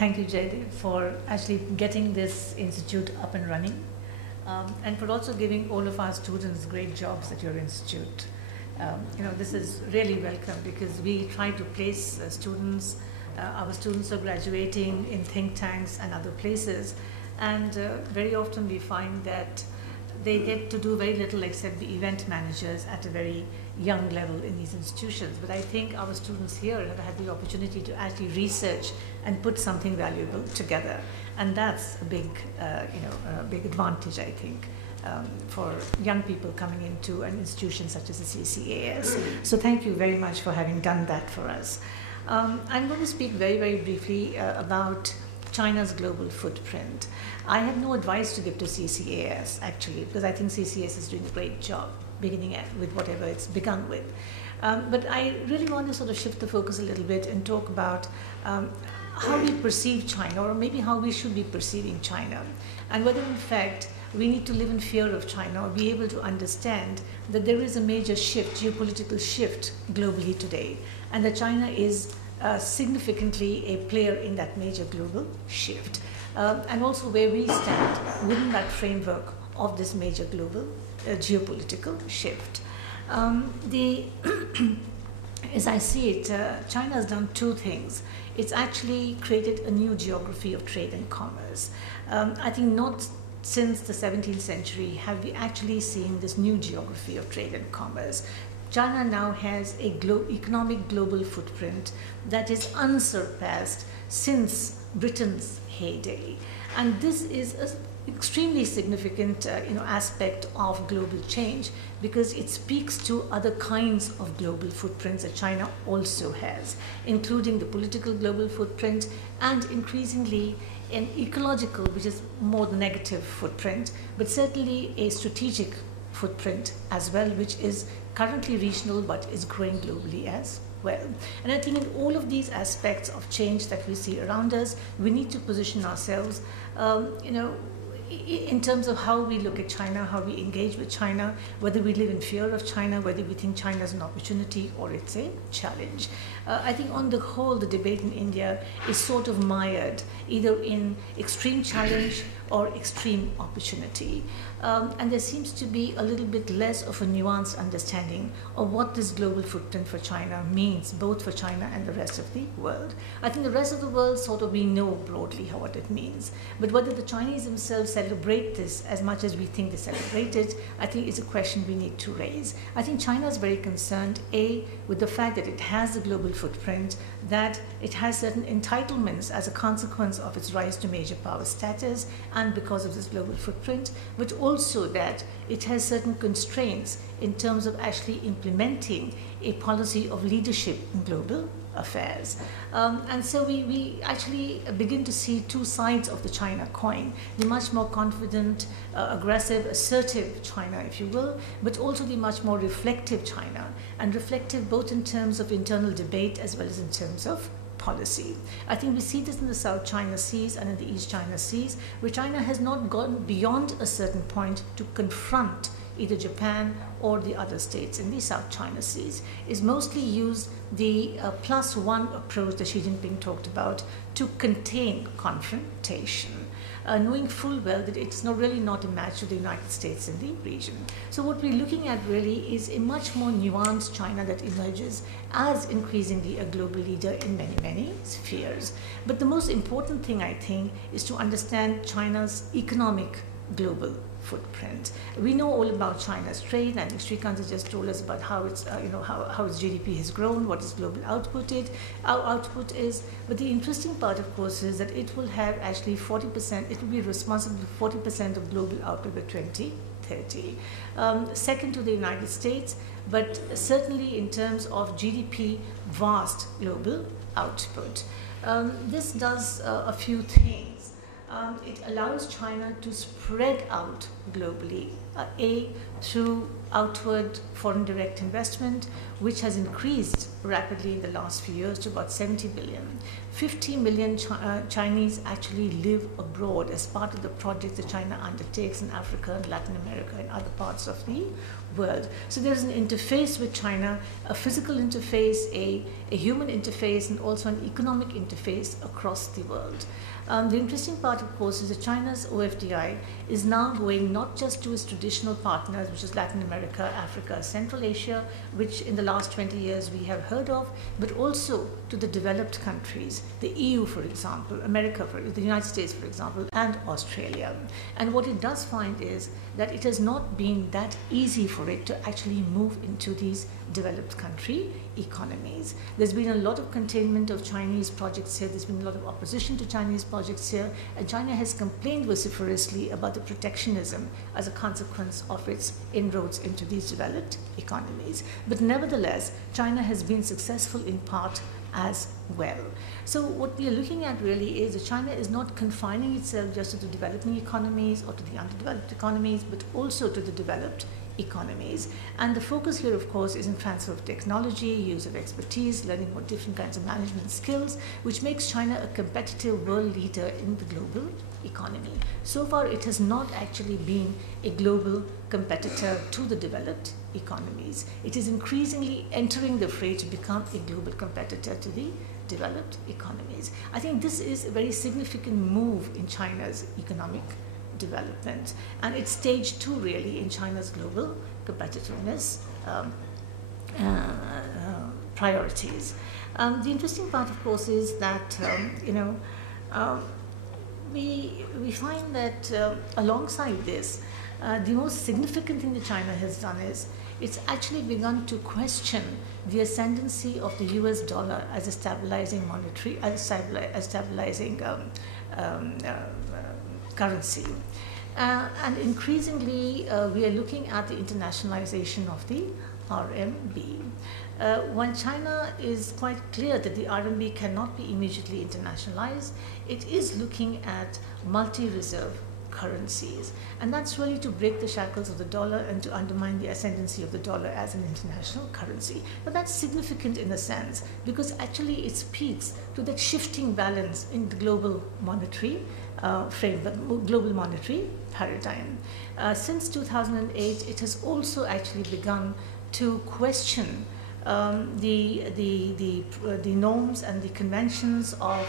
thank you, Jaydev, for actually getting this institute up and running, and for also giving all of our students great jobs at your institute. This is really welcome because we try to place students. Our students are graduating in think tanks and other places, and very often we find that they get to do very little except be event managers at a very young level in these institutions. But I think our students here have had the opportunity to actually research and put something valuable together, and that's a big, big advantage, I think, for young people coming into an institution such as the CCAS. So thank you very much for having done that for us. I'm going to speak very, very briefly about China's global footprint. I have no advice to give to CCAS, actually, because I think CCAS is doing a great job beginning with whatever it's begun with. But I really want to sort of shift the focus a little bit and talk about how we perceive China, or maybe how we should be perceiving China, and whether in fact we need to live in fear of China or be able to understand that there is a major shift, geopolitical shift globally today, and that China is significantly a player in that major global shift, and also where we stand within that framework of this major global geopolitical shift. As I see it, China has done two things. It's actually created a new geography of trade and commerce. I think not since the 17th century have we actually seen this new geography of trade and commerce. China now has a economic global footprint that is unsurpassed since Britain's heyday. And this is an extremely significant aspect of global change, because it speaks to other kinds of global footprints that China also has, including the political global footprint and increasingly an ecological, which is more the negative footprint, but certainly a strategic footprint as well, which is currently regional but is growing globally as well. And I think in all of these aspects of change that we see around us, we need to position ourselves in terms of how we look at China, how we engage with China, whether we live in fear of China, whether we think China is an opportunity or it's a challenge. I think on the whole, the debate in India is sort of mired either in extreme challenge or extreme opportunity. And there seems to be a little bit less of a nuanced understanding of what this global footprint for China means, both for China and the rest of the world. I think the rest of the world sort of we know broadly what it means, but whether the Chinese themselves celebrate this as much as we think they celebrate it, I think is a question we need to raise. I think China is very concerned, A, with the fact that it has the global footprint, that it has certain entitlements as a consequence of its rise to major power status and because of this global footprint, but also that it has certain constraints in terms of actually implementing a policy of leadership in global affairs. And so we actually begin to see two sides of the China coin: the much more confident, aggressive, assertive China, if you will, but also the much more reflective China, and reflective both in terms of internal debate as well as in terms of policy. I think we see this in the South China Seas and in the East China Seas, where China has not gone beyond a certain point to confront either Japan or the other states in the South China Seas. Is mostly used the +1 approach that Xi Jinping talked about to contain confrontation, knowing full well that it's really not a match to the United States in the region. So what we're looking at really is a much more nuanced China that emerges as increasingly a global leader in many, many spheres. But the most important thing, I think, is to understand China's economic global footprint. We know all about China's trade, and Srikanth has just told us about how its how its GDP has grown, what its global output is. But the interesting part, of course, is that it will have actually 40%. It will be responsible for 40% of global output by 2030, second to the United States, but certainly in terms of GDP, vast global output. This does a few things. It allows China to spread out globally Through outward foreign direct investment, which has increased rapidly in the last few years to about 70 billion. 50 million Chinese actually live abroad as part of the projects that China undertakes in Africa and Latin America and other parts of the world. So there's an interface with China, a physical interface, a human interface, and also an economic interface across the world. The interesting part, of course, is that China's OFDI is now going not just to its traditional partners, which is Latin America, Africa, Central Asia, which in the last 20 years we have heard of, but also to the developed countries, the EU, for example, America, the United States, for example, and Australia. And what it does find is that it has not been that easy for it to actually move into these developed country economies. There's been a lot of containment of Chinese projects here. There's been a lot of opposition to Chinese projects here, and China has complained vociferously about the protectionism as a consequence of its inroads into these developed economies. But nevertheless, China has been successful in part as well. So what we are looking at really is that China is not confining itself just to the developing economies or to the underdeveloped economies, but also to the developed economies. And the focus here, of course, is in transfer of technology, use of expertise, learning about different kinds of management skills, which makes China a competitive world leader in the global economy. So far, it has not actually been a global competitor to the developed economies. It is increasingly entering the fray to become a global competitor to the developed economies. I think this is a very significant move in China's economic development, and it's stage 2 really in China's global competitiveness priorities. The interesting part, of course, is that we find that alongside this, the most significant thing that China has done is it's actually begun to question the ascendancy of the US dollar as a stabilizing currency. And increasingly, we are looking at the internationalization of the RMB. When China is quite clear that the RMB cannot be immediately internationalized, it is looking at multi-reserve currencies. And that's really to break the shackles of the dollar and to undermine the ascendancy of the dollar as an international currency. But that's significant in a sense because actually it speaks to that shifting balance in the global monetary global monetary paradigm. Since 2008, it has also actually begun to question the norms and the conventions of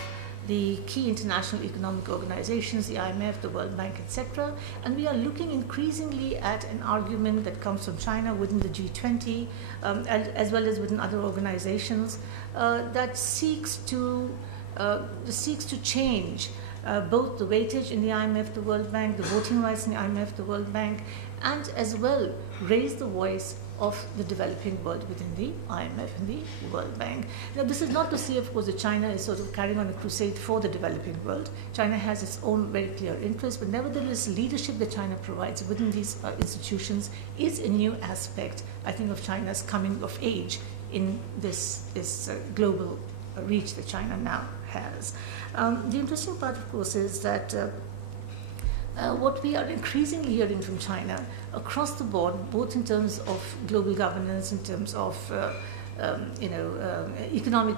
the key international economic organizations, the IMF, the World Bank, etc. And we are looking increasingly at an argument that comes from China within the G20, as well as within other organizations, that seeks to change both the weightage in the IMF, the World Bank, the voting rights in the IMF, the World Bank, and as well raise the voice of the developing world within the IMF and the World Bank. Now, this is not to say, of course, that China is sort of carrying on a crusade for the developing world. China has its own very clear interests, but nevertheless, leadership that China provides within these institutions is a new aspect, I think, of China's coming of age in this global reach that China now has. The interesting part, of course, is that what we are increasingly hearing from China across the board, both in terms of global governance, in terms of economic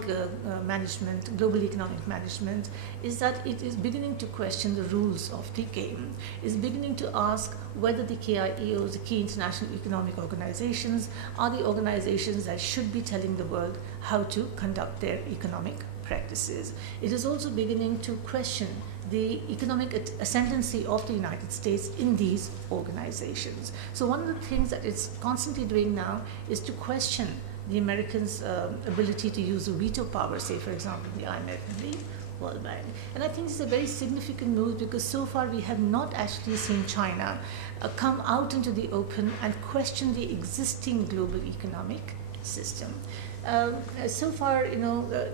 management, global economic management, is that it is beginning to question the rules of the game. It's beginning to ask whether the KIEOs, the key international economic organizations, are the organizations that should be telling the world how to conduct their economic practices. It is also beginning to question the economic ascendancy of the United States in these organizations. So one of the things that it's constantly doing now is to question the Americans' ability to use the veto power, say, for example, the IMF and the World Bank. And I think it's a very significant move because so far we have not actually seen China come out into the open and question the existing global economic system. So far,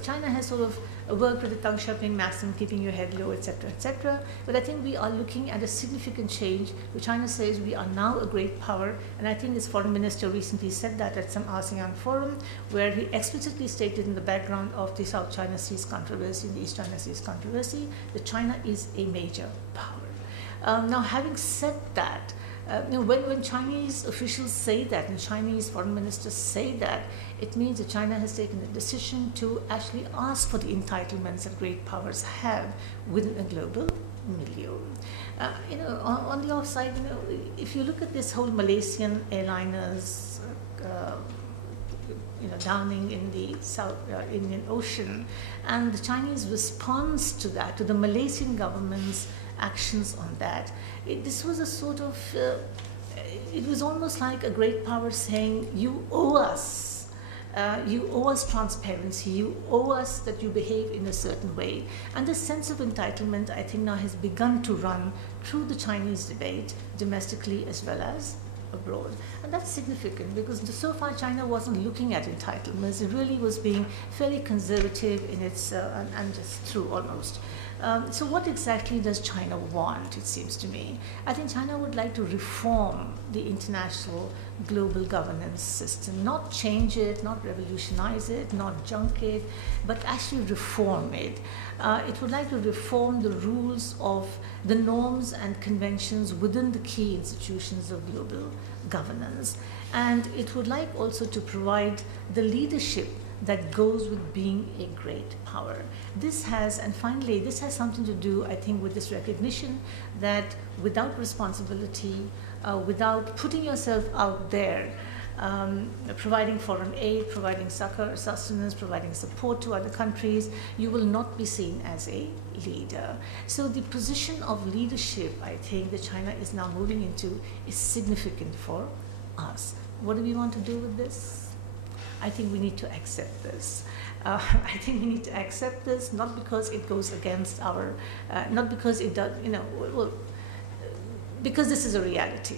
China has sort of worked with the tongue sharpening maxim, keeping your head low, etc., etc. But I think we are looking at a significant change. Where China says we are now a great power, and I think its foreign minister recently said that at some ASEAN forum, where he explicitly stated in the background of the South China Seas controversy, the East China Seas controversy, that China is a major power. Now, having said that, When Chinese officials say that and Chinese foreign ministers say that, it means that China has taken a decision to actually ask for the entitlements that great powers have within a global milieu. On the offside, if you look at this whole Malaysian airliners, downing in the South Indian Ocean, and the Chinese response to that, to the Malaysian government's actions on that, this was a sort of, it was almost like a great power saying, you owe us transparency, you owe us that you behave in a certain way. And this sense of entitlement, I think, now has begun to run through the Chinese debate, domestically as well as abroad. And that's significant because so far China wasn't looking at entitlements. It really was being fairly conservative in its, and just through almost. So what exactly does China want, it seems to me? I think China would like to reform the international global governance system, not change it, not revolutionize it, not junk it, but actually reform it. It would like to reform the rules of the norms and conventions within the key institutions of global governance. And it would like also to provide the leadership that goes with being a great power. This has something to do, I think, with this recognition that without responsibility, without putting yourself out there, providing foreign aid, providing sustenance, providing support to other countries, you will not be seen as a leader. So the position of leadership, I think, that China is now moving into is significant for us. What do we want to do with this? I think we need to accept this. I think we need to accept this, not because it goes against our, not because it does, because this is a reality.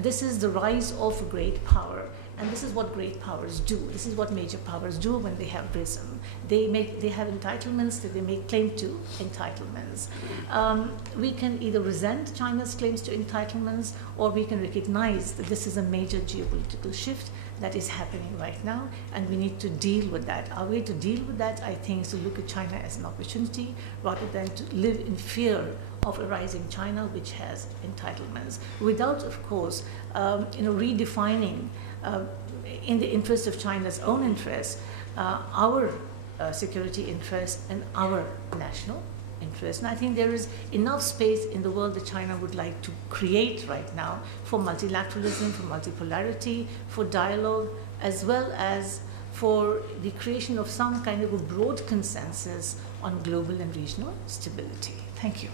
This is the rise of a great power, and this is what great powers do. This is what major powers do when they have risen. They have entitlements, that they make claim to entitlements. We can either resent China's claims to entitlements, or we can recognize that this is a major geopolitical shift that is happening right now, and we need to deal with that. Our way to deal with that, I think, is to look at China as an opportunity rather than to live in fear of a rising China which has entitlements, without, of course, redefining in the interest of China's own interests, our security interests and our national interest. And I think there is enough space in the world that China would like to create right now for multilateralism, for multipolarity, for dialogue, as well as for the creation of some kind of a broad consensus on global and regional stability. Thank you.